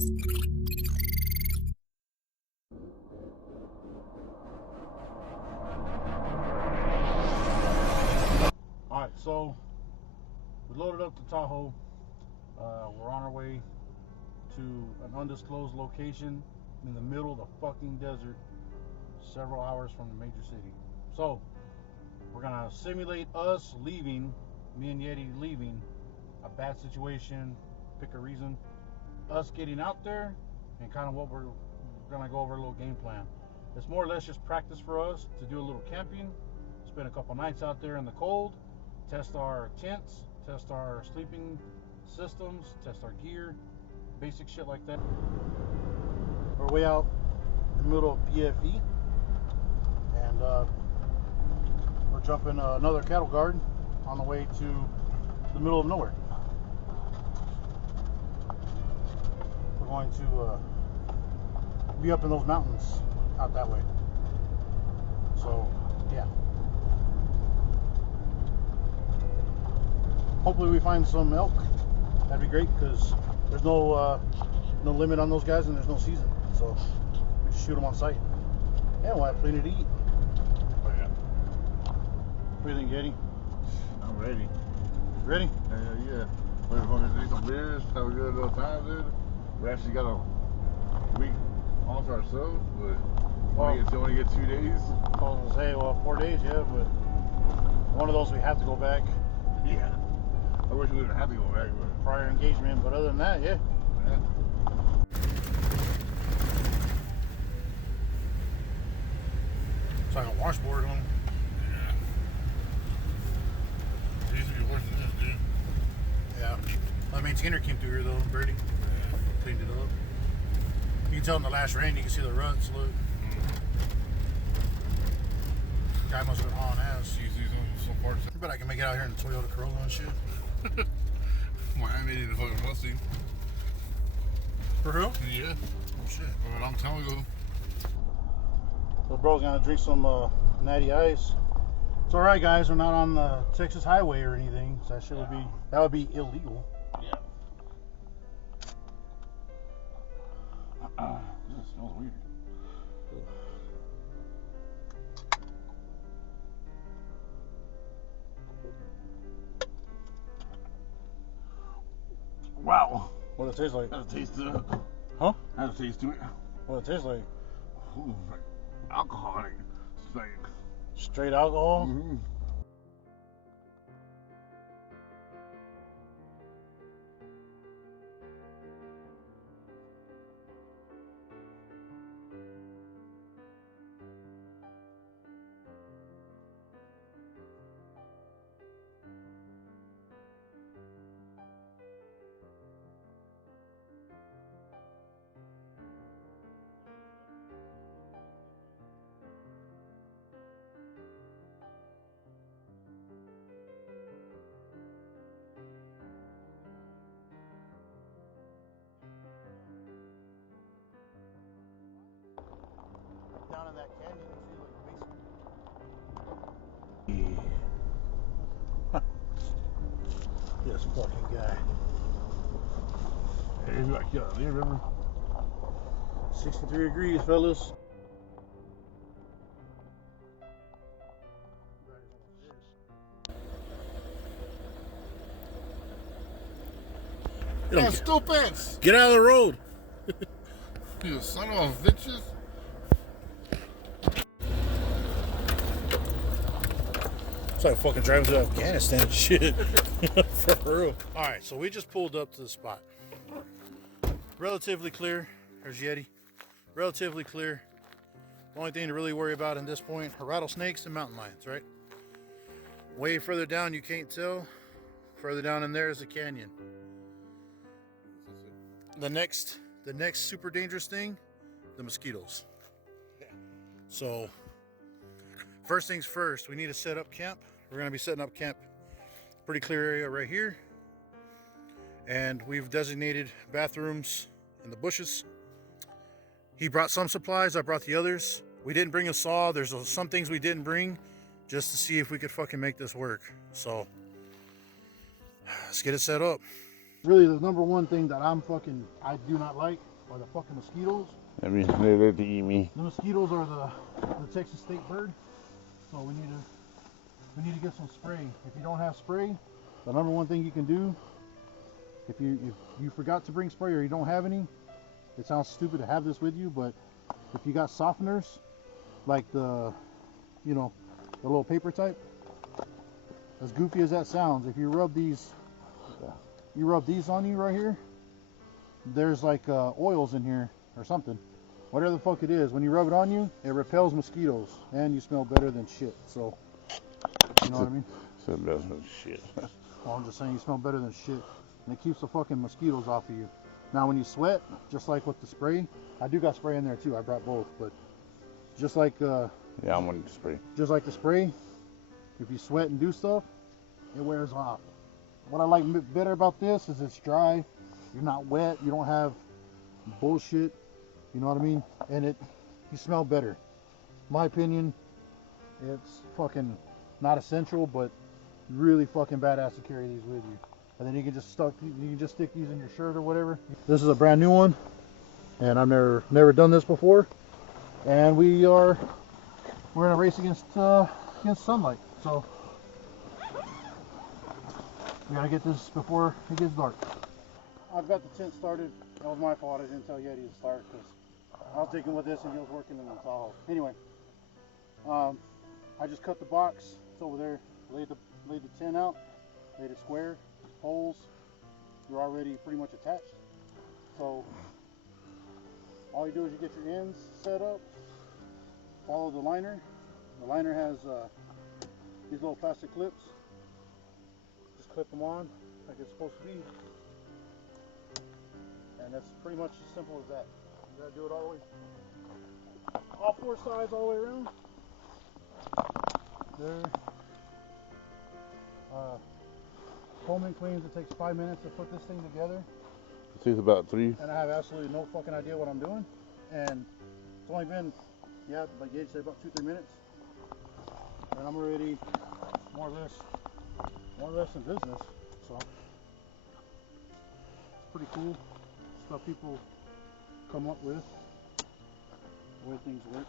Alright, so we loaded up the Tahoe. We're on our way to an undisclosed location in the middle of the fucking desert, several hours from the major city. So we're gonna simulate us leaving, me and Yedy leaving a bad situation, pick a reason, us getting out there, and kind of what we're gonna go over a little game plan. It's more or less just practice for us to do a little camping, spend a couple nights out there in the cold, test our tents, test our sleeping systems, test our gear, basic shit like that. We're way out in the middle of BFE, and we're jumping another cattle guard on the way to the middle of nowhere. We're going to be up in those mountains out that way. So yeah, hopefully we find some elk. That'd be great, because there's no limit on those guys and there's no season, so we just shoot them on sight. Yeah, we'll have plenty to eat. Oh yeah. What do you think, Yedy? I'm ready. Ready? Yeah. We're going to drink some beers, have a good little time, dude. We actually got a week off ourselves, but only get 2 days. I was gonna say, well, 4 days, yeah, but one of those we have to go back. Yeah. I wish we would have had to go back, but Prior engagement, but other than that, yeah. It's like a washboard on. Yeah. It used to be worse than this, dude. Yeah. My maintainer came through here though, Birdie. Yeah. Cleaned it up. You can tell in the last rain, you can see the ruts, look. Guy must have been hauling ass. You see some parts. I bet I can make it out here in the Toyota Corolla and shit. Miami needed a fucking Mustang. For real? Yeah. Oh shit. A long time ago. So bro's gonna drink some natty ice. It's alright guys, we're not on the Texas highway or anything, so that would be illegal. Yeah. This smells weird. Wow. What it tastes like? Has a taste to it. Huh? Has a taste to it. What it tastes like? Ooh, like alcoholic. It's like Straight alcohol? mm-hmm. Down in that canyon, you see like basement. This fucking guy. Hey, you got killed out there, remember? 63 degrees, fellas. Yeah, stupid! Get out of the road. You son of a bitches. It's like fucking driving to Afghanistan and shit. For real. Alright, so we just pulled up to the spot. Relatively clear. There's Yedy. Relatively clear. The only thing to really worry about in this point are rattlesnakes and mountain lions, right? Way further down you can't tell. Further down in there is a canyon. The next super dangerous thing, the mosquitoes. So first things first, we need to set up camp. We're going to be setting up camp, pretty clear area right here. And we've designated bathrooms in the bushes. He brought some supplies, I brought the others. We didn't bring a saw. There's some things we didn't bring just to see if we could fucking make this work. So let's get it set up. Really, the number one thing that I do not like are the fucking mosquitoes. I mean, they like to eat me. The mosquitoes are the Texas state bird, so we need to get some spray. If you don't have spray, the number one thing you can do, if you forgot to bring spray or you don't have any, it sounds stupid to have this with you, but if you got softeners, like the little paper type, as goofy as that sounds, if you rub these on you right here, there's like oils in here or something. Whatever the fuck it is, when you rub it on you, it repels mosquitoes, and you smell better than shit. So, you know what I mean? So better than shit. Well, I'm just saying, you smell better than shit, and it keeps the fucking mosquitoes off of you. Now, when you sweat, just like with the spray, I do got spray in there too. I brought both, but just like yeah, I'm wanting to spray. Just like the spray, if you sweat and do stuff, it wears off. What I like better about this is it's dry. You're not wet. You don't have bullshit. You know what I mean? And you smell better. My opinion, it's fucking not essential, but really fucking badass to carry these with you. And then you can just stick these in your shirt or whatever. This is a brand new one, and I've never done this before. And we're in a race against sunlight, so we gotta get this before it gets dark. I've got the tent started. That was my fault. I didn't tell Yedy to start because I was taking with this and he was working in the Tahoe. Anyway, I just cut the box. It's over there. Laid the tent out. Made it square. Holes. They're already pretty much attached. So all you do is you get your ends set up. Follow the liner. The liner has these little plastic clips. Just clip them on like it's supposed to be. And that's pretty much as simple as that. You gotta do it all the way, all four sides, all the way around. There. Coleman claims it takes 5 minutes to put this thing together. It takes about 3. And I have absolutely no fucking idea what I'm doing. And it's only been, yeah, like Yedy said, about 2-3 minutes. And I'm already more or less in business. So it's pretty cool stuff people come up with, the way things work.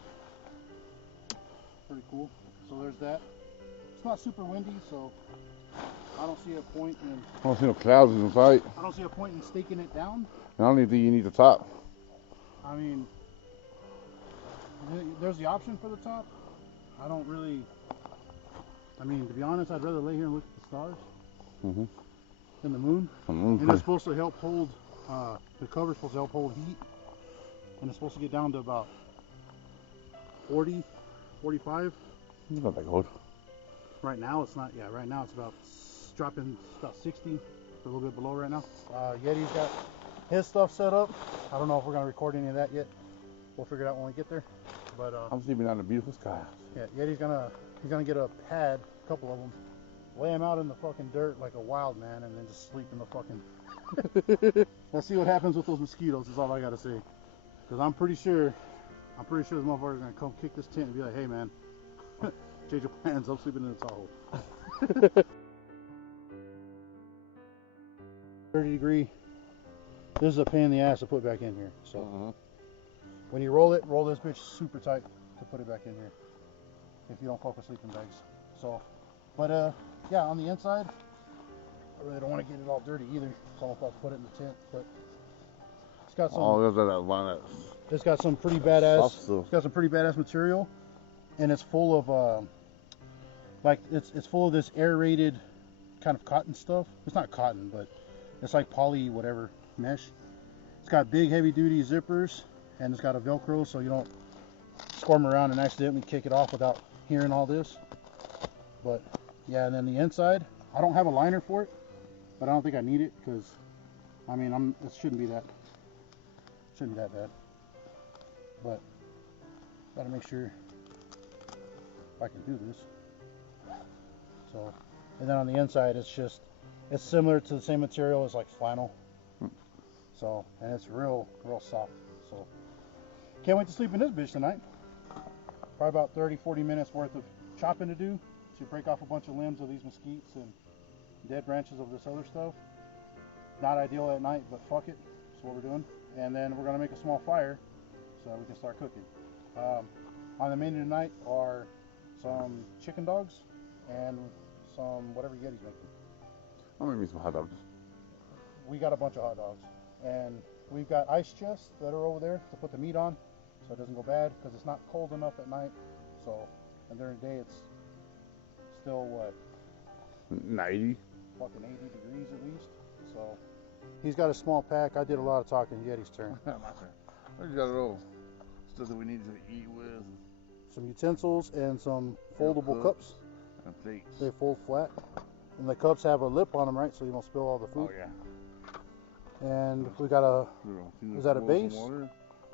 Pretty cool. So there's that. It's not super windy, so I don't see a point in. I don't see no clouds in sight. I don't see a point in staking it down. I don't even think you need the top. I mean, there's the option for the top. I don't really. I mean, to be honest, I'd rather lay here and look at the stars than the moon. And it's supposed to help hold. The cover's supposed to help hold heat, and it's supposed to get down to about 40, 45. It's not that cold. Right now it's not. Yeah, right now it's dropping about 60, a little bit below right now. Yedy's got his stuff set up. I don't know if we're gonna record any of that yet. We'll figure it out when we get there. But I'm sleeping out in the beautiful sky. Yeah, Yedy's gonna get a pad, a couple of them, lay them out in the fucking dirt like a wild man, and then just sleep in the fucking. Let's see what happens with those mosquitoes. Is all I gotta say. Because I'm pretty sure this motherfucker's gonna come kick this tent and be like, "Hey man, change your plans. I'm sleeping in the Tahoe." 30-degree. This is a pain in the ass to put back in here. So when you roll this bitch super tight to put it back in here. If you don't fuck with sleeping bags. So, but yeah, on the inside, I really don't want to get it all dirty either. So I'll put it in the tent. But it's got some. Oh, there's that one. It's got some pretty badass. It's got some pretty badass material, and it's full of like it's full of this aerated kind of cotton stuff. It's not cotton, but it's like poly whatever mesh. It's got big heavy duty zippers, and it's got a Velcro so you don't squirm around and accidentally kick it off without hearing all this. But yeah, and then the inside, I don't have a liner for it, but I don't think I need it because I mean it shouldn't be that bad. But gotta make sure I can do this. So, and then on the inside it's similar to the same material as like flannel. So, and it's real soft. So can't wait to sleep in this bitch tonight. Probably about 30-40 minutes worth of chopping to do to break off a bunch of limbs of these mesquites and dead branches of this other stuff. Not ideal at night, but fuck it. That's what we're doing. And then we're gonna make a small fire so that we can start cooking. On the menu tonight are some chicken dogs and some whatever Yedy's making. I'm gonna make some hot dogs. We got a bunch of hot dogs, and we've got ice chests that are over there to put the meat on so it doesn't go bad, because it's not cold enough at night. So, and during the day it's still what? 90. Fucking 80 degrees at least. So he's got a small pack. I did a lot of talking. Yedy's turn. My turn. We just got a little stuff that we need to eat with. Some utensils and some foldable cups. And plates. They fold flat. And the cups have a lip on them, right? So you don't spill all the food. Oh, yeah. And we got a, is that a base?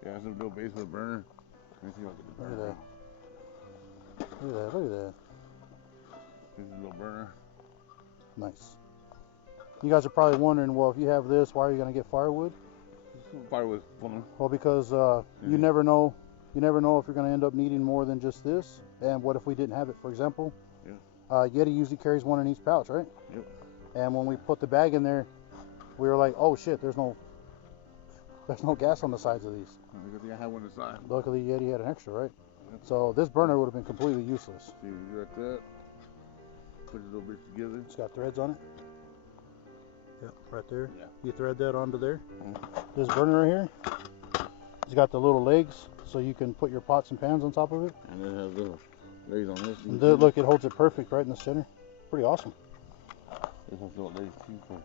Yeah, it's a little base with a burner. Look at that. Look at that, look at that. This is a little burner. Nice. You guys are probably wondering, well, if you have this, why are you going to get firewood? Firewood fun. Well, because you never know. You never know if you're going to end up needing more than just this. And what if we didn't have it? For example, Yedy usually carries one in each pouch, right? Yep. And when we put the bag in there, we were like, oh shit, there's no gas on the sides of these. I had one inside. Luckily, Yedy had an extra, right? Yep. So this burner would have been completely useless. See, you got that. Put the little bits together. It's got threads on it. Yep, right there. Yeah. You thread that onto there. This burner right here, it's got the little legs, so you can put your pots and pans on top of it. And it has little legs on this. And look, it holds it perfect right in the center. Pretty awesome. This has little legs too for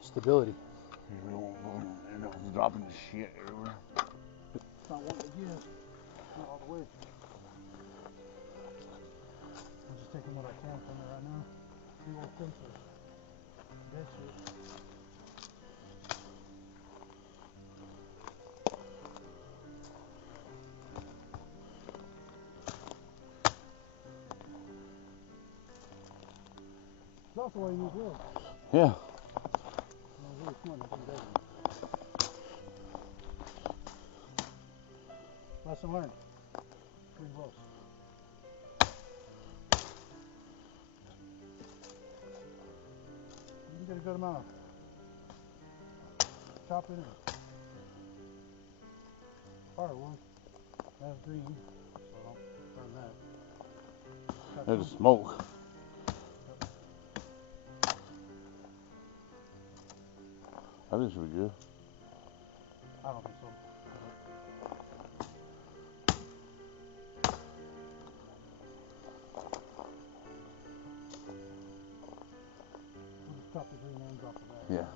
stability. You don't end up dropping the shit everywhere. It's not one again. Not all the way. I'm just taking what I can from it right now. Big old pencils. Dead shit. That's also why you need gloves. Yeah. Really smart, lesson learned. Bring gloves. You can get a good amount of chopping and firewood. That's green, so don't burn that. There's smoke. I think it should be good. I don't think so. We'll just chop the green ends off of that. Yeah.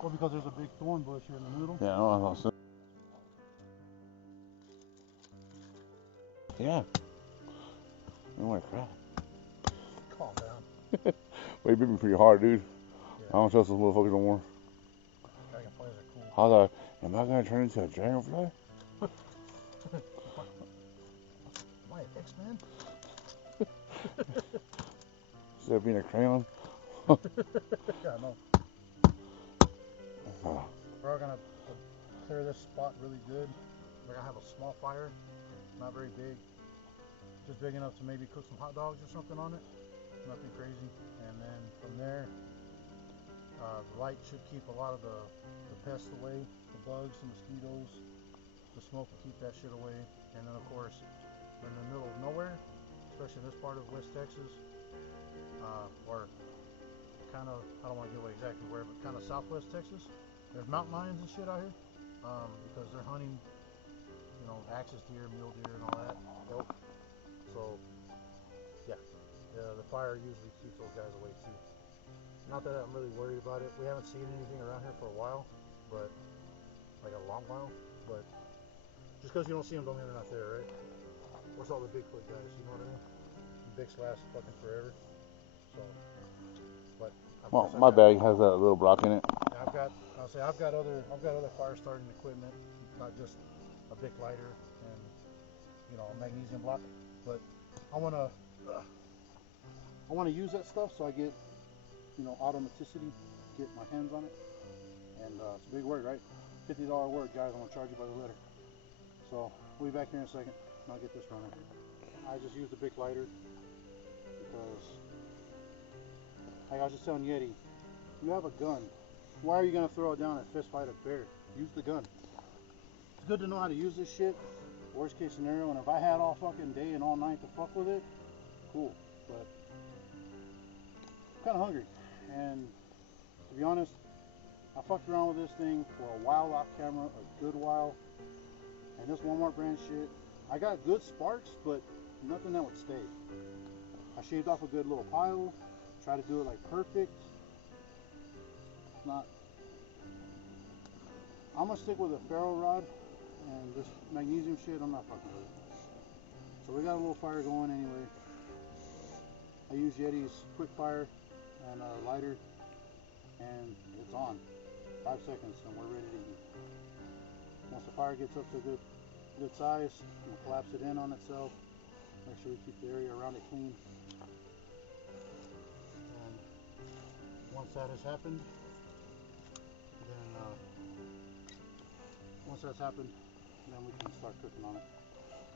Well, because there's a big thorn bush here in the middle. Yeah, I know. Yeah. I want to cry. Calm down. Well, you bit me pretty hard, dude. Yeah. I don't trust those motherfuckers no more. Dragonflies are cool. I was like, am I going to turn into a dragonfly? Am I an X-Man? Instead of being a crayon? Yeah, I know. We're all gonna clear this spot really good. We're gonna have a small fire, not very big, just big enough to maybe cook some hot dogs or something on it. Nothing crazy. And then from there, the light should keep a lot of the pests away, the bugs, the mosquitoes. The smoke will keep that shit away. And then of course, we're in the middle of nowhere, especially in this part of West Texas, or kind of, I don't want to give away exactly where, but kind of Southwest Texas. There's mountain lions and shit out here, because they're hunting, you know, axis deer, mule deer, and all that, elk. So, yeah, the fire usually keeps those guys away too. Not that I'm really worried about it. We haven't seen anything around here for a while, but like a long while. But just because you don't see them, don't mean they're not there, right? Where's all the Bigfoot guys? You know what I mean? The Bigs last fucking forever. So, but Well, my bag has that little block in it. Yeah, I've got other fire starting equipment, not just a Bic lighter and, you know, a magnesium block. But I want to I want to use that stuff so I get, you know, automaticity, get my hands on it. And it's a big word, right? $50 word, guys. I'm gonna charge you by the letter. So we'll be back here in a second and I'll get this running. I just used a big lighter because, like I was just telling Yedy, you have a gun. Why are you gonna throw it down and fist fight a bear? Use the gun. It's good to know how to use this shit. Worst case scenario, and if I had all fucking day and all night to fuck with it, cool. But I'm kind of hungry, and to be honest, I fucked around with this thing for a while off camera, a good while, and this Walmart brand shit, I got good sparks, but nothing that would stay. I shaved off a good little pile, tried to do it like perfect. It's not. I'm gonna stick with a ferro rod, and this magnesium shit, I'm not fucking with it. So we got a little fire going anyway. I use Yedy's quick fire and a lighter, and it's on. 5 seconds and we're ready to eat. Once the fire gets up to a good size, we'll collapse it in on itself. Make sure we keep the area around it clean. And once that has happened, then we can start cooking on it.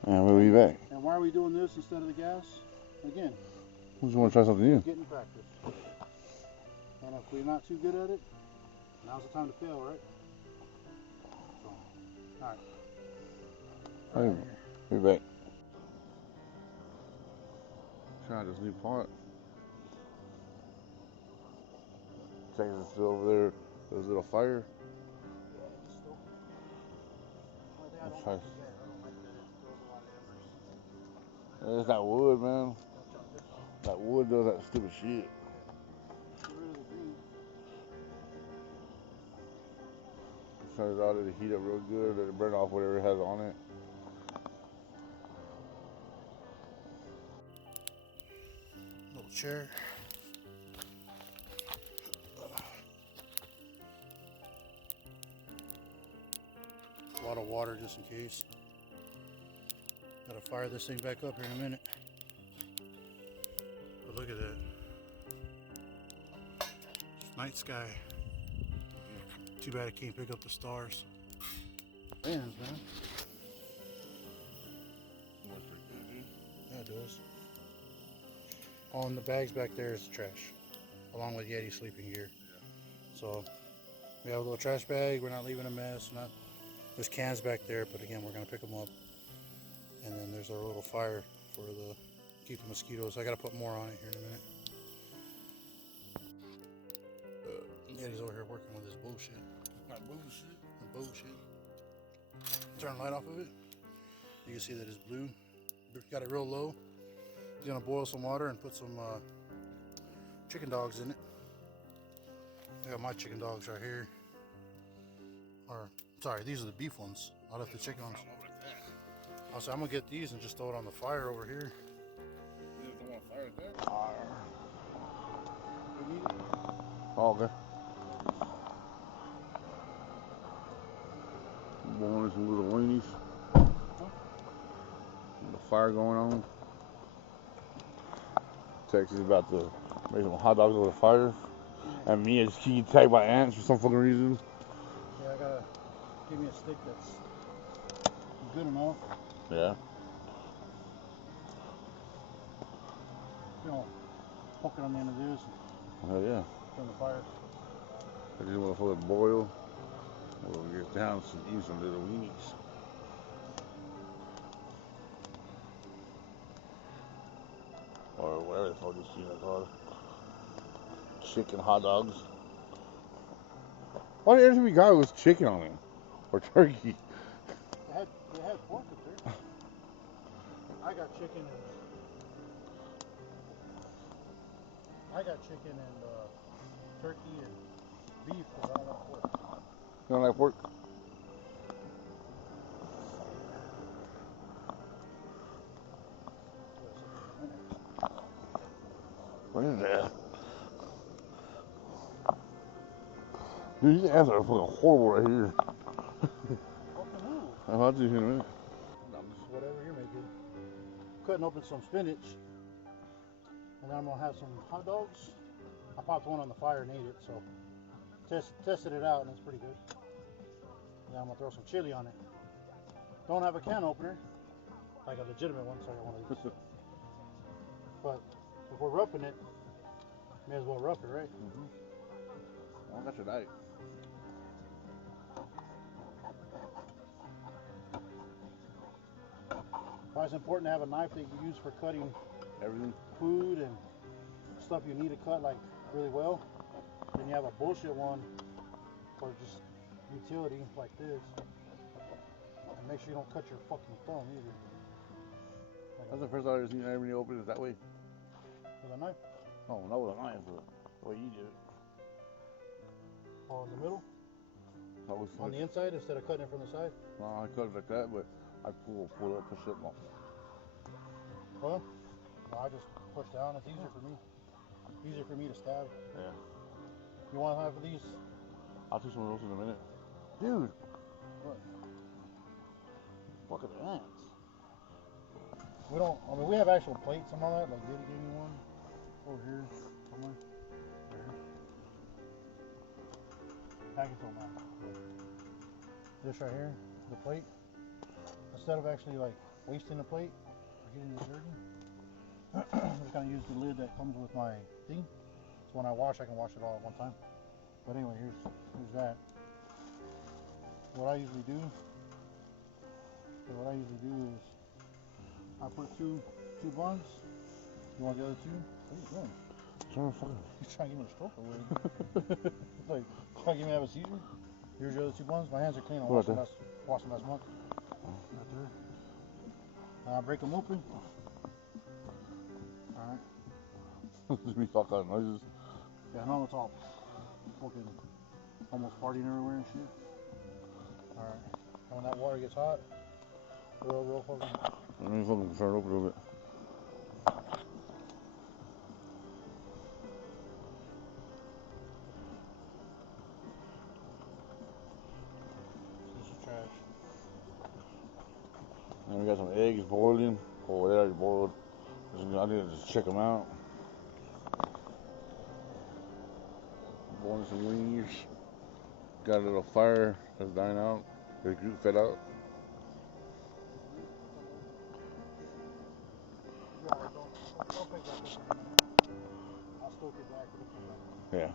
And we'll be back. And why are we doing this instead of the gas? Again, We just want to try something new. getting practice. And if we're not too good at it, now's the time to fail, right? So, alright. We'll be back. Trying this new pot. Texas is still over there. There's a little fire. It's that wood, man. That wood does that stupid shit. Turns out it'll heat up real good, it'll burn off whatever it has on it. Little chair. A lot of water just in case. Gotta fire this thing back up here in a minute. But look at that. Night sky. Too bad I can't pick up the stars. Fans, man. Yeah, it does. All in the bags back there is trash, along with Yedy sleeping gear. So we have a little trash bag. We're not leaving a mess. There's cans back there, but again, we're gonna pick them up. And then there's our little fire for the keep the mosquitoes. I gotta put more on it here in a minute. Yedy's over here working with his bullshit. Not bullshit. The bullshit. Turn the light off of it. You can see that it's blue. Got it real low. He's gonna boil some water and put some chicken dogs in it. I got my chicken dogs right here. Or, sorry, these are the beef ones. I left the chicken ones. Also, I'm gonna get these and just throw it on the fire over here. Oh, okay. Boiling some little weenies. The fire going on. Texas is about to make some hot dogs over the fire. Yeah. And me, I just keep tagged by ants for some fucking reason. Yeah, I gotta give me a stick that's good enough. Yeah. You know, poke it on the end of this. Hell yeah. Turn the fire. I just want to let it boil. We'll get down and eat some little weenies. Or whatever the fuck this shit is called. Chicken hot dogs. Why did everything we got was chicken on it? Or turkey? They had pork up there. I got chicken and turkey and beef because I don't like pork. You don't like pork? What is that? Dude, these ants are fucking horrible right here. I'll have to in a minute. Whatever you're making. Cutting open some spinach. And then I'm gonna have some hot dogs. I popped one on the fire and ate it, so tested it out and it's pretty good. Yeah, I'm gonna throw some chili on it. Don't have a can opener, like a legitimate one, so I got one of these. But if we're roughing it, may as well rough it, right? Well, I got your knife. Why it's important to have a knife that you use for cutting Everything. food and stuff you need to cut like really well. Then you have a bullshit one for just utility like this. And make sure you don't cut your fucking thumb either. That's the first time I've ever seen anybody open it that way. With a knife? No, not with a knife, but the way you did it. Oh, in the middle? On the inside instead of cutting it from the side? No, I cut it like that, but I pull up, push it off. Well, I just push down. It's easier for me. Easier for me to stab. Yeah. You want to have these? I'll take some of those in a minute. Dude. What? Fucking ants. We don't, I mean, we have actual plates and all that. Like, Yedy gave me one over here somewhere. Right here. Pack it to them now. This right here, the plate. Instead of actually like wasting the plate or getting it dirty, I'm just gonna use the lid that comes with my thing. So when I wash, I can wash it all at one time. But anyway, here's that. What I usually do is I put two buns. You want the other two? What are you doing? He's trying to give me a stroke or what? Like, trying to get me to have a seizure? Here's the other two buns. My hands are clean. I washed them last month. Right there. Break them open. Alright. Just be fucking noises. Yeah, no, it's all fucking almost farting everywhere and shit. Alright. And when that water gets hot, real fucking. Let me fucking turn it up a little bit. This is trash. And we got some eggs boiling. Oh, they already boiled. I need to just check them out. Boiling some wings. Got a little fire that's dying out. The group fed out. Yeah, don't pick that up in a minute. I'll stoke it back when it comes back. Yeah.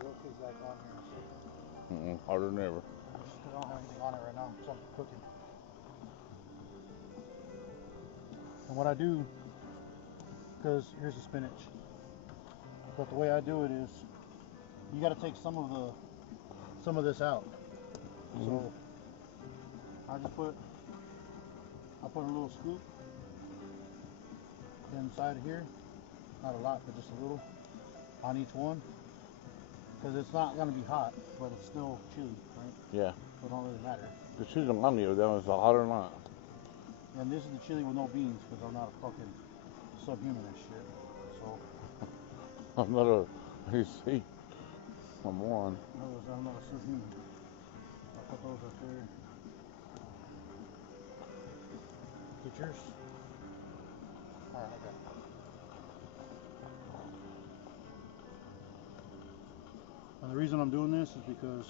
We'll kick back on here in a second. Harder than ever. I don't have anything on it right now, so I'm cooking. And what I do, because here's the spinach, but the way I do it is, you got to take some of this out. So I put a little scoop inside of here, not a lot, but just a little on each one, because it's not going to be hot, but it's still chili, right? Yeah. So it don't really matter. The chili don't got me, that was hotter than not. And this is the chili with no beans, because I'm not a fucking subhuman and shit. So I'm not a, you see, I'm a moron. I'm not a subhuman. I'll put those up there. Get yours? Alright, I got it. And the reason I'm doing this is because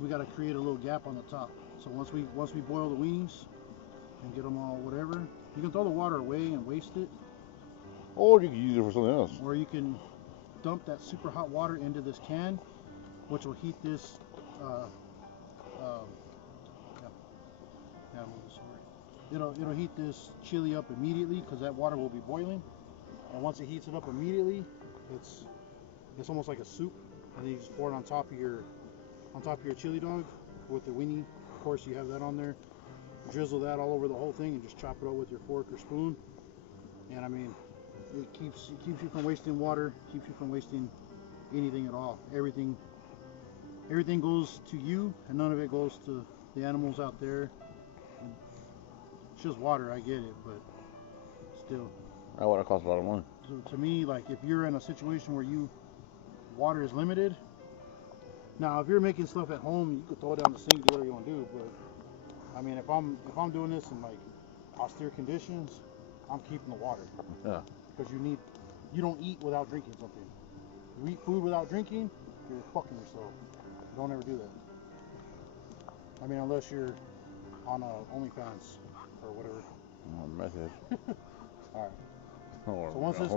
we got to create a little gap on the top. So once we boil the weenies and get them all whatever, you can throw the water away and waste it. Or you can use it for something else. Or you can dump that super hot water into this can, which will heat this. It'll heat this chili up immediately because that water will be boiling. And once it heats it up immediately, it's almost like a soup. And then you just pour it on top of your chili dog with the weenie. Of course, you have that on there. Drizzle that all over the whole thing and just chop it up with your fork or spoon. And I mean, it keeps you from wasting water, keeps you from wasting anything at all. Everything goes to you, and none of it goes to the animals out there. It's just water, I get it, but still. That water costs a lot of money. So to me, like, if you're in a situation where you water is limited. Now, if you're making stuff at home, you could throw it down the sink, do whatever you want to do. But I mean, if I'm doing this in like austere conditions, I'm keeping the water. Yeah. Because you don't eat without drinking something. You eat food without drinking, you're fucking yourself. Don't ever do that. I mean, unless you're on OnlyFans or whatever. Oh, method. All right. Oh, So once this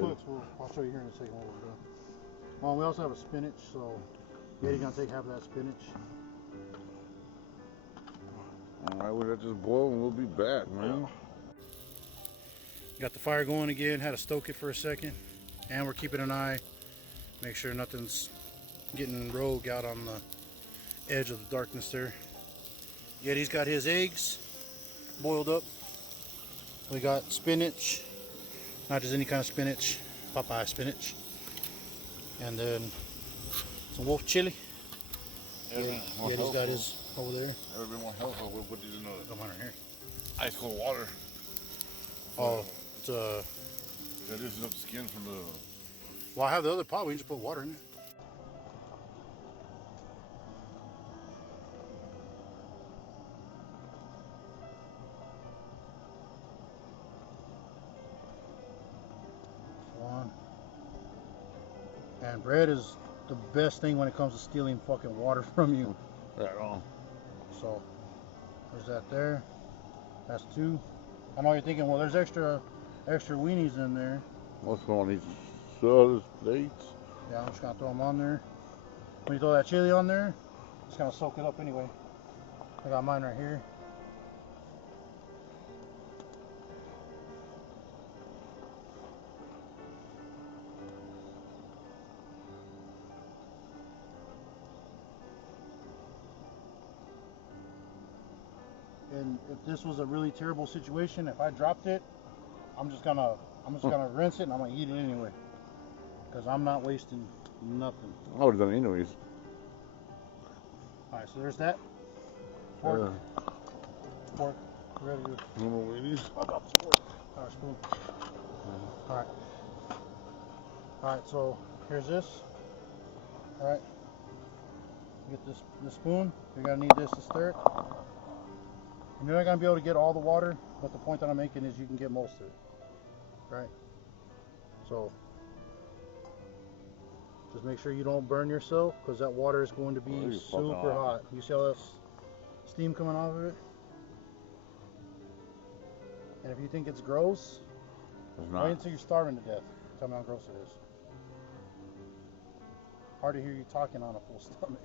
cooks, I'll show you here in a second what we're doing. Well, we also have a spinach, so Yedy's gonna take half of that spinach. All right, we'll let this boil and we'll be back, man. Got the fire going again. Had to stoke it for a second, and we're keeping an eye, make sure nothing's getting rogue out on the edge of the darkness there. Yedy's got his eggs boiled up. We got spinach, not just any kind of spinach, Popeye spinach, and then some wolf chili. Yedy's got his over there. Ever been more helpful? We'll put these in Come on here. ice cold water. Oh, it's That loosens up the skin from the. Well, I have the other pot. We can just put water in it. One. And bread is the best thing when it comes to stealing fucking water from you. Right on. So there's that there. That's two. I know you're thinking, well, there's extra weenies in there. What's going on these other plates? Yeah, I'm just gonna throw them on there. When you throw that chili on there, it's gonna soak it up anyway. I got mine right here. And if this was a really terrible situation, if I dropped it, I'm just gonna rinse it and I'm gonna eat it anyway. Because I'm not wasting nothing. I would have done it anyways. Alright, so there's that. Fork. Fork. Ready to No more weenies. I got the fork. Alright, spoon. Alright. Alright, so here's this. Alright. Get this spoon. You're gonna need this to stir it. And you're not gonna be able to get all the water, but the point that I'm making is you can get most of it. Right? So just make sure you don't burn yourself, because that water is going to be super hot. You see all this steam coming off of it? And if you think it's gross, wait until you're starving to death. Tell me how gross it is. Hard to hear you talking on a full stomach.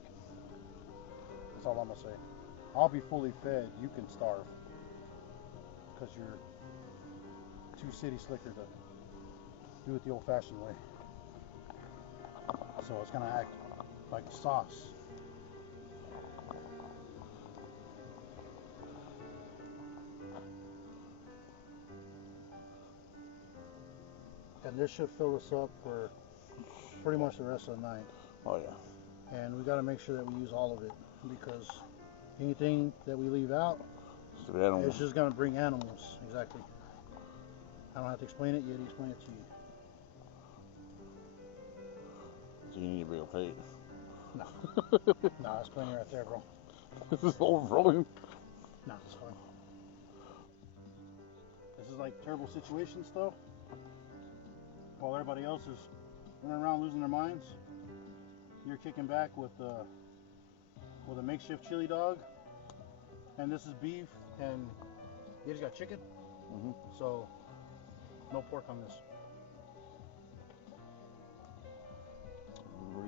That's all I'm gonna say. I'll be fully fed. You can starve because you're too city slicker to do it the old-fashioned way. So it's gonna act like a sauce. And this should fill us up for pretty much the rest of the night. Oh yeah. And we got to make sure that we use all of it, because anything that we leave out, it's just going to bring animals. Exactly. I don't have to explain it yet. Explain it to you. So you need a bigger plate. No. No, that's plenty right there, bro. This is overflowing. No, it's fine. This is like terrible situation stuff. While everybody else is running around losing their minds, you're kicking back with a makeshift chili dog. And this is beef, and you just got chicken. So no pork on this.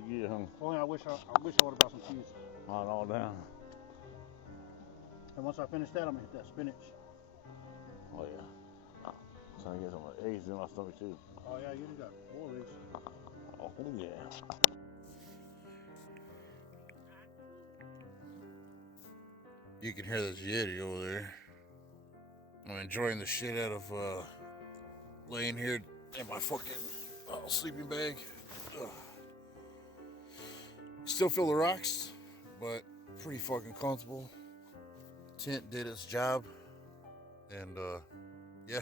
Yeah, huh? Only I wish I would have brought some cheese. Not all down. And once I finish that, I'm gonna hit that spinach. Oh yeah. Trying to get some eggs in my stomach too. Oh yeah, you got 4 eggs. Oh yeah. You can hear this Yedy over there. I'm enjoying the shit out of laying here in my fucking sleeping bag. Ugh. Still feel the rocks, but pretty fucking comfortable. Tent did its job, and yeah,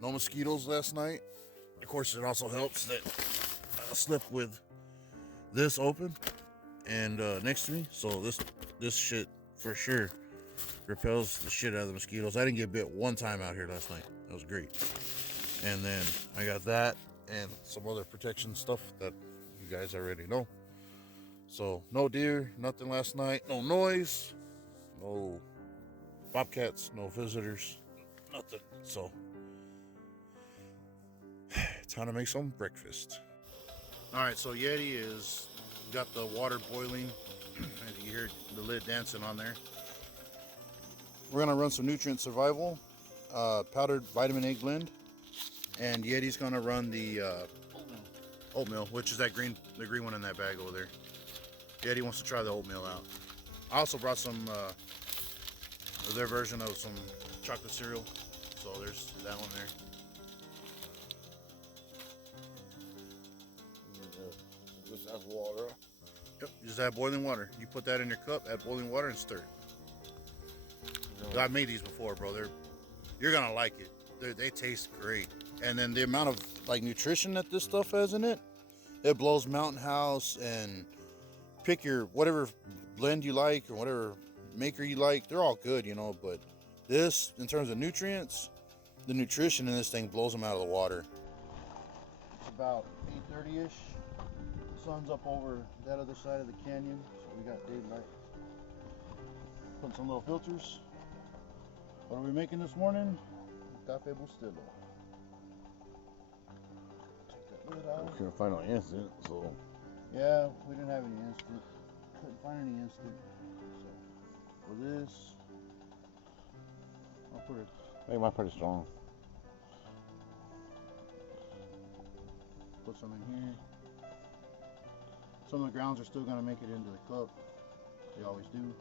no mosquitoes last night. Of course, it also helps that I slept with this open and next to me, so this shit for sure repels the shit out of the mosquitoes. I didn't get bit one time out here last night. That was great. And then I got that and some other protection stuff that you guys already know. So no deer, nothing last night, no noise, no bobcats, no visitors, nothing. So time to make some breakfast. All right, so Yedy is got the water boiling and you hear the lid dancing on there. We're gonna run some nutrient survival, powdered vitamin A blend, and Yedy's gonna run the oatmeal, which is the green one in that bag over there. Yedy wants to try the oatmeal out. I also brought some their version of some chocolate cereal, so there's that one there. Just add water. Yep, just add boiling water. You put that in your cup, add boiling water, and stir it. I've made these before, bro. You're gonna like it. They taste great. And then the amount of like nutrition that this stuff has in it, it blows Mountain House and pick your whatever blend you like or whatever maker you like. They're all good, you know. But this, in terms of nutrients, the nutrition in this thing blows them out of the water. It's about 8:30ish. Sun's up over that other side of the canyon, so we got daylight. Put some little filters. What are we making this morning? Café Bustelo. Take that lid out. We couldn't find no instant, so. Yeah, we didn't have any instant. Couldn't find any instant. So for this, I'll put it. I think mine's pretty strong. Put some in here. Some of the grounds are still gonna make it into the cup. They always do.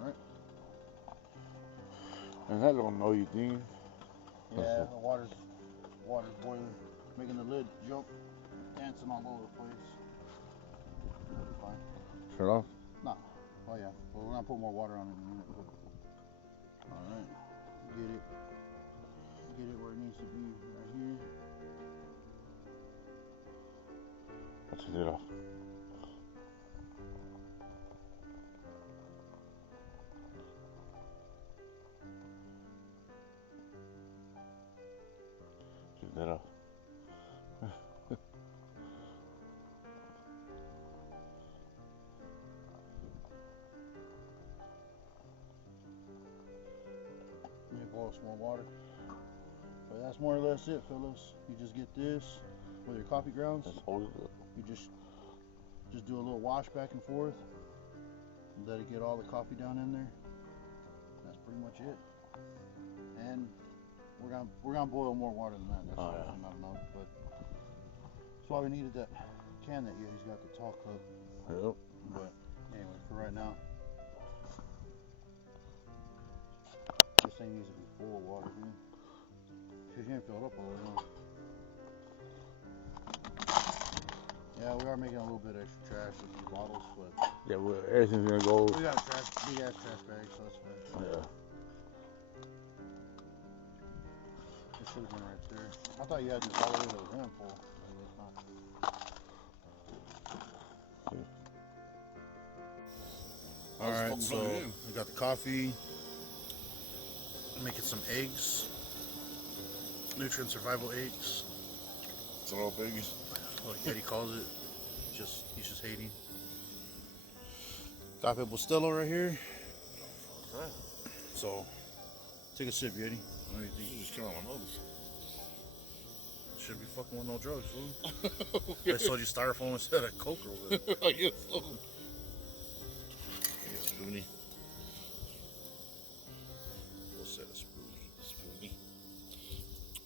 Alright. And that little know you thing. Yeah, the water's boiling, making the lid jump, dancing all over the place. It'll be fine. Turn it off? Nah. Oh yeah. Well, we're gonna put more water on it in a minute. Alright. Get it where it needs to be, right here. Let's get it off. Get that off. Let me boil some more water. But that's more or less it, fellas. You just get this with your coffee grounds. Just hold it up. You just do a little wash back and forth. Let it get all the coffee down in there. That's pretty much it. And we're gonna boil more water than that. That's not enough. But that's why we needed that can that Yedy's got, the tall cup. Yep. But anyway, for right now, this thing needs to be full of water, dude. She ain't filled up all the way. Yeah, we are making a little bit extra trash with these bottles, but yeah, well, everything's gonna go. we got a big ass trash bag, so that's fine. Yeah. It should have been right there. I thought you had this all the way to the rim full. Maybe it's not. Alright, so we got the coffee. Making some eggs. Nutrient survival eggs. It's all biggies. Like Yedy calls it. He's just hating. Café Bustelo right here. Right. So, take a sip, Yedy. What do you think? You just came out my nose. Should be fucking with no drugs, fool. I sold you styrofoam instead of Coke over there. I guess so. Spoony. We'll set a spoony. Spoony.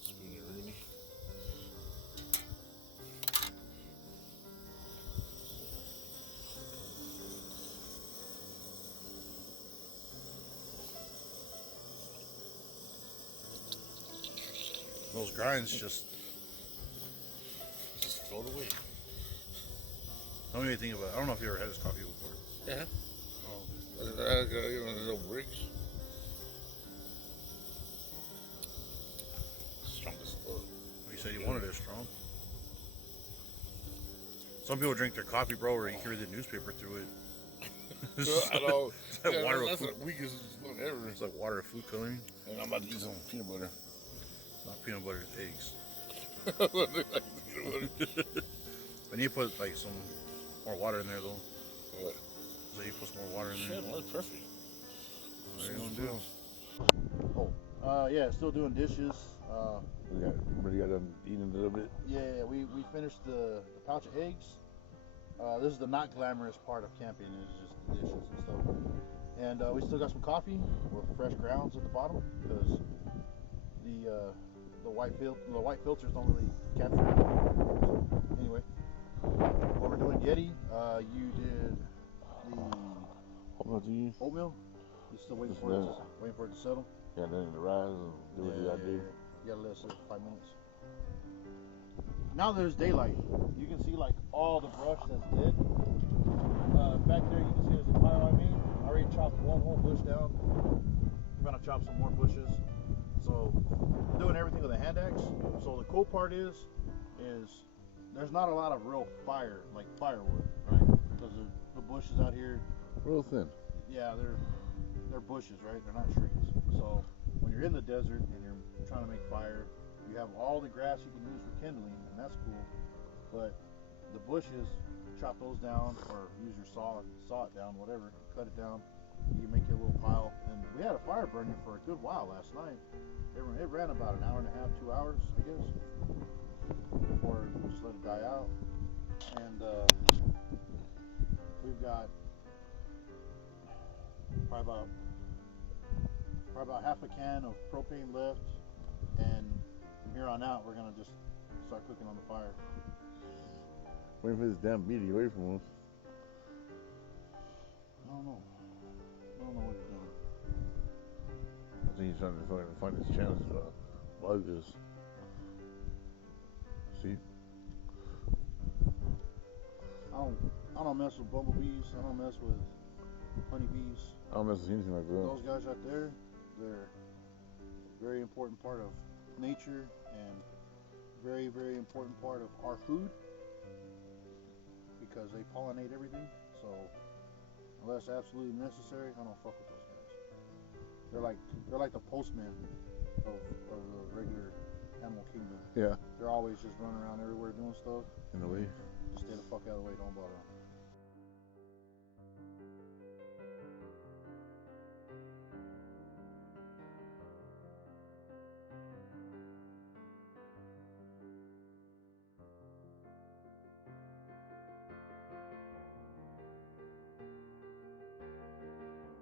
Spoony Rooney. Those grinds just throw it away. I don't even think about it. I don't know if you ever had this coffee before. Yeah. Oh, Little bricks. Strong as fuck. said he wanted it strong. Some people drink their coffee, bro, or you can read the newspaper through it. I know. It's like water that's with the food. weakest one ever. It's like water with food coloring. And I'm about to use some peanut butter. Not peanut butter, eggs. Like peanut butter. I need to put like some more water in there though. What? So you put some more water in there. Shit, that's perfect. What are you gonna do? Yeah, still doing dishes. Already got done eating a little bit. Yeah, we finished the pouch of eggs. This is the not glamorous part of camping, is just the dishes and stuff. And we still got some coffee with fresh grounds at the bottom because the white filters don't really capture it. So anyway, what we're doing, Yedy. You did the oatmeal. You still waiting for it to settle? Yeah, then to rise and do what you gotta do. You gotta let it sit for 5 minutes. Now there's daylight. You can see like all the brush that's dead. Back there you can see there's a pile I made. I already chopped one whole bush down. I'm gonna chop some more bushes. So I'm doing everything with a hand axe. So the cool part is there's not a lot of real firewood, right? Because the bushes out here, Real thin. yeah, they're bushes, right? They're not trees. So when you're in the desert and you're trying to make fire, you have all the grass you can use for kindling, and that's cool. But the bushes, chop those down, or use your saw it down, whatever. Cut it down. You make your little pile. And we had a fire burning for a good while last night. It ran about an hour and a half, 2 hours, I guess, before we just let it die out. And we've got probably about half a can of propane left, and from here on out we're gonna just start cooking on the fire. Waiting for this damn beat to get away from us. I don't know what he's doing. I think he's trying to find his chance to bug us. See? I don't mess with bumblebees. I don't mess with honeybees. I don't mess with anything like that. Those guys right there, they're a very important part of nature and very, very important part of our food because they pollinate everything. So unless absolutely necessary, I don't fuck with those guys. They're like the postmen of the regular animal kingdom. Yeah. They're always just running around everywhere doing stuff. In the way. Just stay the fuck out of the way. Don't bother them.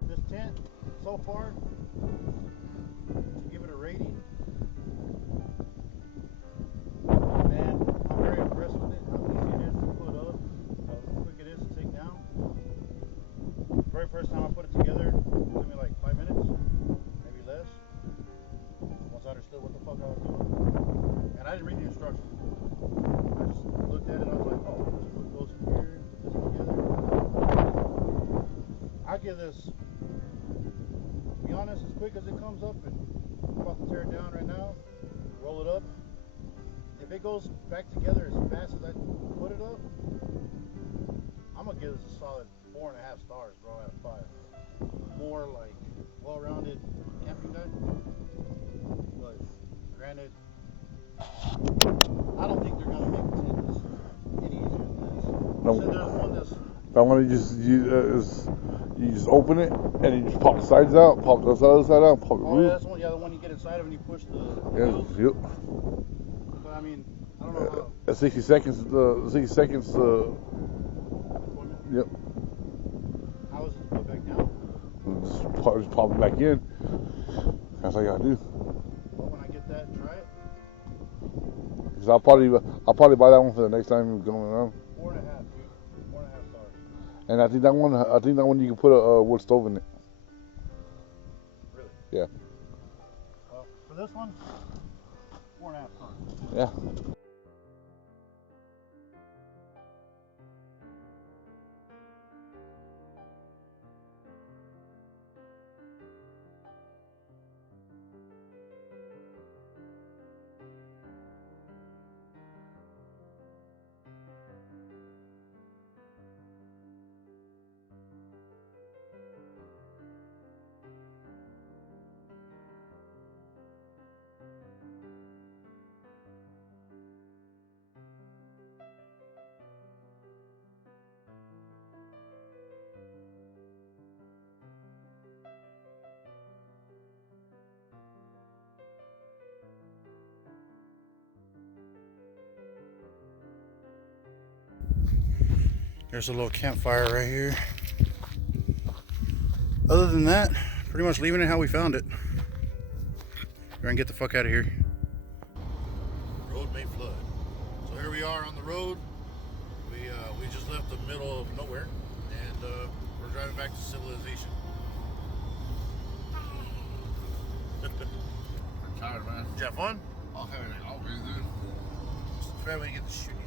This tent, so far, to give it a rating, man, I'm very impressed with it, how easy it is to put up, how quick it is to take down. Very first time I put it together, it took me like 5 minutes, maybe less, once I understood what the fuck I was doing. And I didn't read the instructions. I just looked at it, I was like, oh, this foot goes in here, put this together. I give this, to be honest, as quick as it comes up, and I'm about to tear it down right now, roll it up. If it goes back together as fast as I put it up, I'm gonna give this a solid 4.5 stars, bro, out of 5. More like well-rounded camping guy. But granted, I don't think they're gonna make tents any easier than this. No. So there's one that's That one you just open it and you just pop the sides out, pop the other side out, pop the oh roof. yeah, that's one. Yeah, the one you get inside of and you push the Yeah, wheels. yep. But I mean, I don't know how. 60 seconds. 60 seconds. Deployment? Yep. How is it put back down? Just pop it back in. That's all you gotta do. Well, when I get that and try it, Cause I'll probably buy that one for the next time we're going around. 4.5, dude. 4.5 stars. And I think that one you can put a wood stove in it. Really? Yeah. Well, for this one, 4.5 stars. Yeah. There's a little campfire right here. Other than that, pretty much leaving it how we found it. We're gonna get the fuck out of here. Road may flood. So here we are on the road. We just left the middle of nowhere, and we're driving back to civilization. I'm tired, man. Did you have fun? I'll have it always, dude. It's bad when you get the shit.